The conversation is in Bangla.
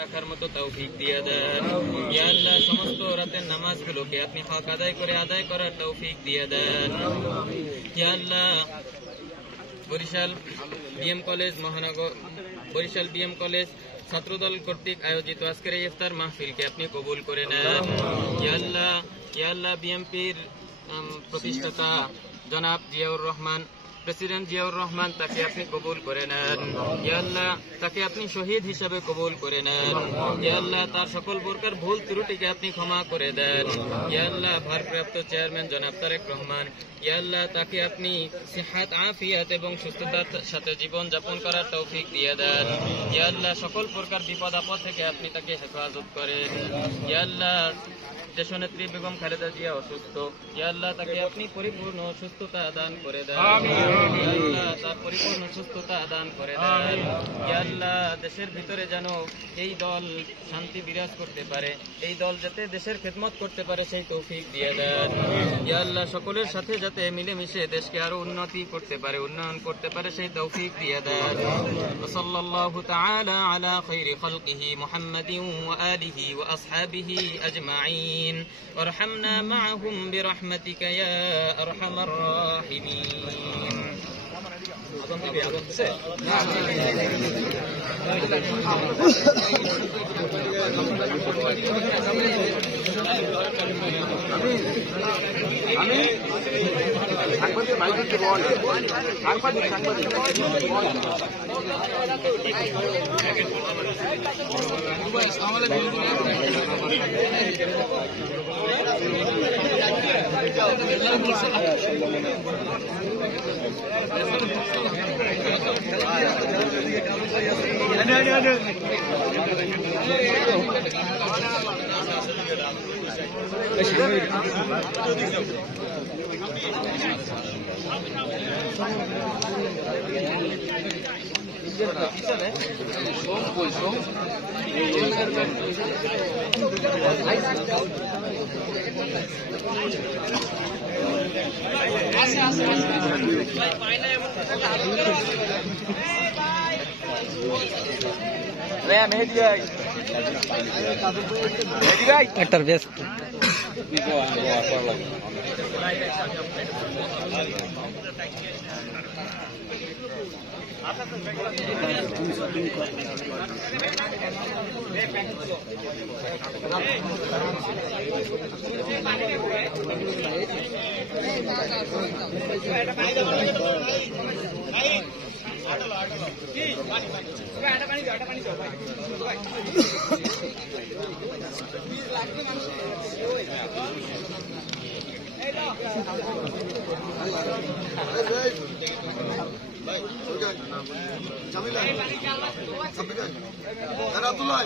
রাখার মতো তৌফিক দিয়ে দেন। ইয়া আল্লাহ সমস্ত রাতের নামাজগুলোকে আপনি হক আদায় করার তৌফিক দিয়ে দেন। ইয়া আল্লাহ বরিশাল বিএম কলেজ ছাত্রদল কর্তৃক আয়োজিত আজকের এই ইফতার মাহফিলকে আপনি কবুল করে নেন। ইয়া আল্লাহ বিএমপির প্রতিষ্ঠাতা জনাব জিয়াউর রহমান, প্রেসিডেন্ট জিয়াউর রহমান, তাকে আপনি কবুল করে নেন। ইয়া আল্লাহ তাকে আপনি শহীদ হিসাবে কবুল করে নেন। ইয়া আল্লাহ তার সকল প্রকার ভুল ত্রুটিকে আপনি ক্ষমা করে দেন। ইয়া আল্লাহ ভারপ্রাপ্ত চেয়ারম্যান জনাব তারেক রহমান, ইয়া আল্লাহ তাকে আপনি সিহাত আফিয়াত এবং সুস্থতার সাথে জীবন যাপন করার তৌফিক দিয়ে দেন। ইয়া আল্লাহ সকল প্রকার বিপদ আপদ থেকে আপনি তাকে হেফাজত করেন। ইয়া আল্লাহ দেশনেত্রী বেগম খালেদা জিয়া অসুস্থ, ইয়া আল্লাহ তাকে আপনি পরিপূর্ণ সুস্থতা দান করে দেন। ইয়া আল্লাহ তার পরিপূর্ণ সুস্থতা দান করে দেন। ইয়া আল্লাহ দেশের ভিতরে যেন এই দল শান্তি বিরাজ করতে পারে, এই দল যাতে দেশের খেদমত করতে পারে সেই তৌফিক দিয়ে দেন। ইয়া আল্লাহ সকলের সাথে যাতে মিলেমিশে দেশকে আরো উন্নয়ন করতে পারে সেই তৌফিক দিয়ে দেন। সাল্লাল্লাহু তাআলা আলা খায়রি খালকিহি মুহাম্মাদিন ওয়া আলিহি ওয়া আসহাবিহি আজমাইন وارحمنا معهم برحمتك يا أرحم الراحمين. একটার বেস্ট Abdullah